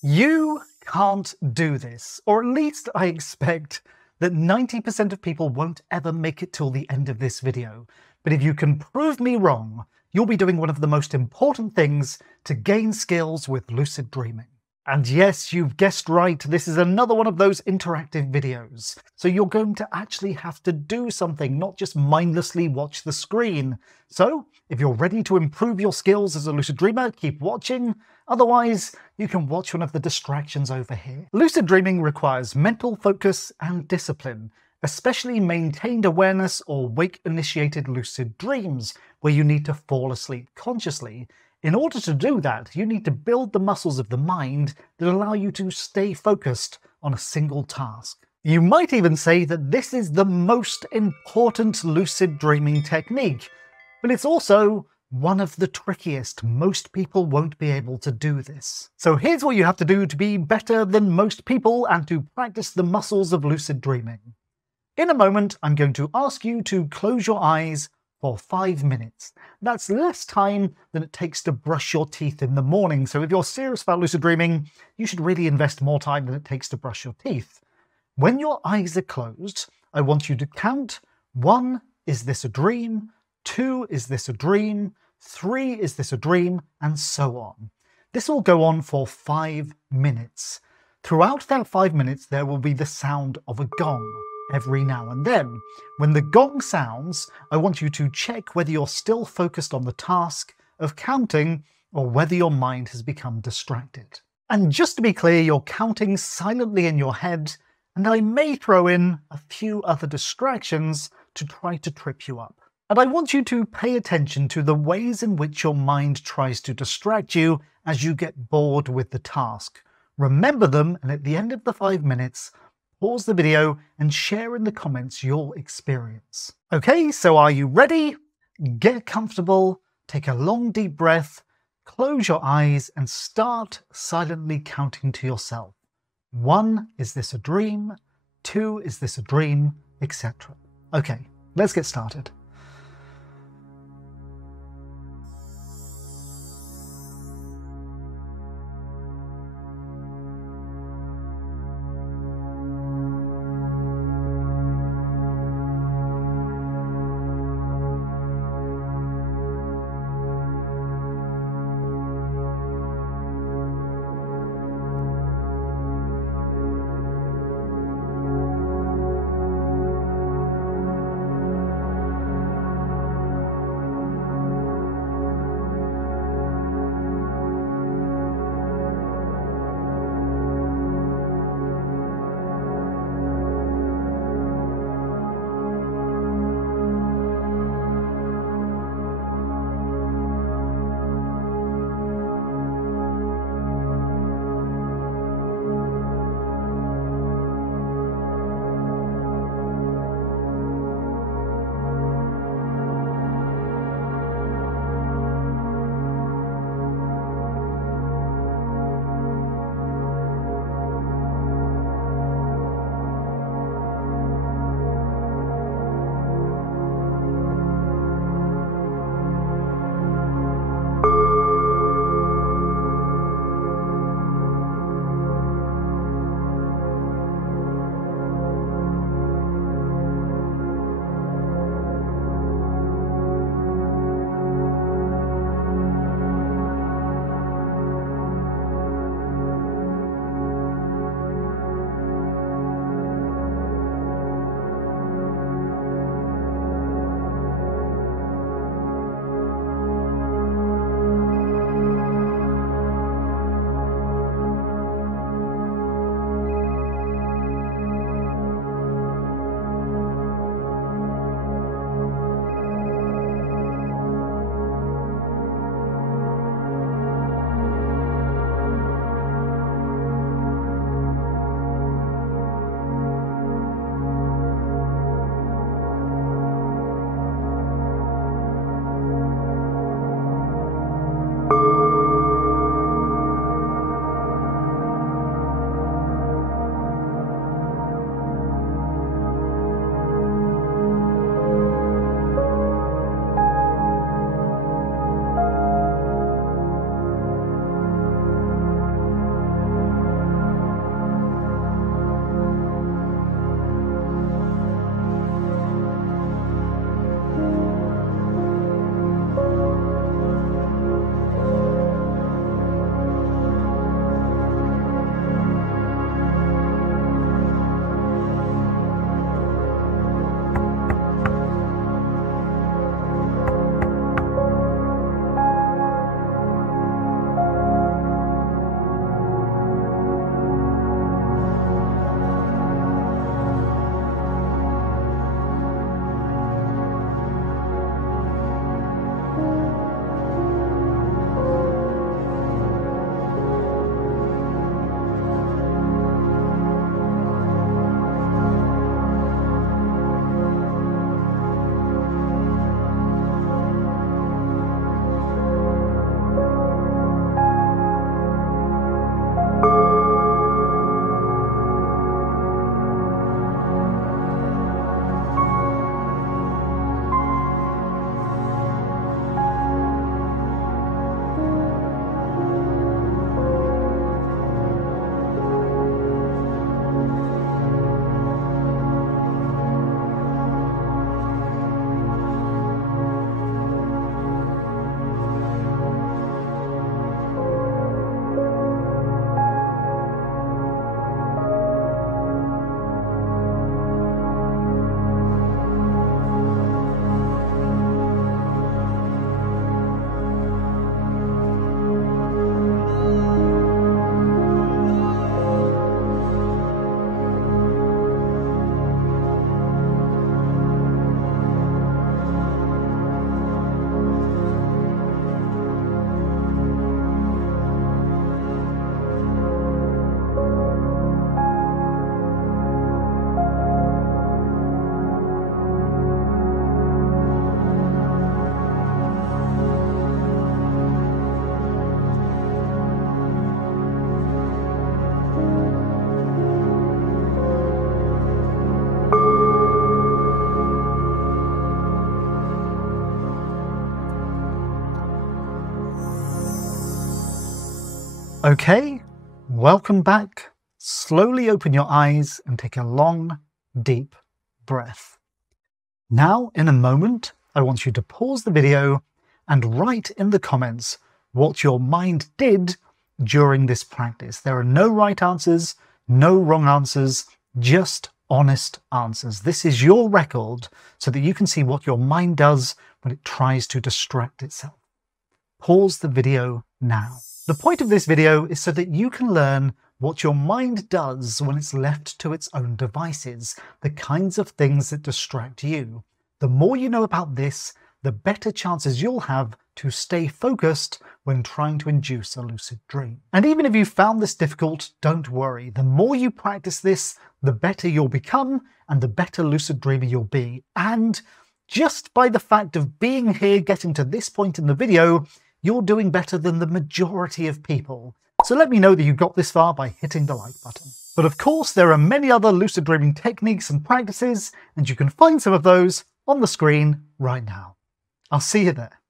You can't do this, or at least I expect that 90% of people won't ever make it till the end of this video. But if you can prove me wrong, you'll be doing one of the most important things to gain skills with lucid dreaming. And yes, you've guessed right, this is another one of those interactive videos. So you're going to actually have to do something, not just mindlessly watch the screen. So, if you're ready to improve your skills as a lucid dreamer, keep watching. Otherwise, you can watch one of the distractions over here. Lucid dreaming requires mental focus and discipline, especially maintained awareness or wake-initiated lucid dreams, where you need to fall asleep consciously. In order to do that, you need to build the muscles of the mind that allow you to stay focused on a single task. You might even say that this is the most important lucid dreaming technique, but it's also one of the trickiest. Most people won't be able to do this. So here's what you have to do to be better than most people and to practice the muscles of lucid dreaming. In a moment, I'm going to ask you to close your eyes for 5 minutes. That's less time than it takes to brush your teeth in the morning, so if you're serious about lucid dreaming, you should really invest more time than it takes to brush your teeth. When your eyes are closed, I want you to count 1, is this a dream? 2, is this a dream? 3, is this a dream? And so on. This will go on for 5 minutes. Throughout that 5 minutes, there will be the sound of a gong every now and then. When the gong sounds, I want you to check whether you're still focused on the task of counting or whether your mind has become distracted. And just to be clear, you're counting silently in your head, and I may throw in a few other distractions to try to trip you up. And I want you to pay attention to the ways in which your mind tries to distract you as you get bored with the task. Remember them, and at the end of the 5 minutes, pause the video and share in the comments your experience. Okay, so are you ready? Get comfortable, take a long deep breath, close your eyes and start silently counting to yourself. 1, is this a dream? 2, is this a dream? Etc. Okay, let's get started. Okay, welcome back. Slowly open your eyes and take a long, deep breath. Now, in a moment, I want you to pause the video and write in the comments what your mind did during this practice. There are no right answers, no wrong answers, just honest answers. This is your record so that you can see what your mind does when it tries to distract itself. Pause the video now. The point of this video is so that you can learn what your mind does when it's left to its own devices, the kinds of things that distract you. The more you know about this, the better chances you'll have to stay focused when trying to induce a lucid dream. And even if you found this difficult, don't worry. The more you practice this, the better you'll become and the better lucid dreamer you'll be. And just by the fact of being here, getting to this point in the video, you're doing better than the majority of people. So let me know that you got this far by hitting the like button. But of course, there are many other lucid dreaming techniques and practices, and you can find some of those on the screen right now. I'll see you there.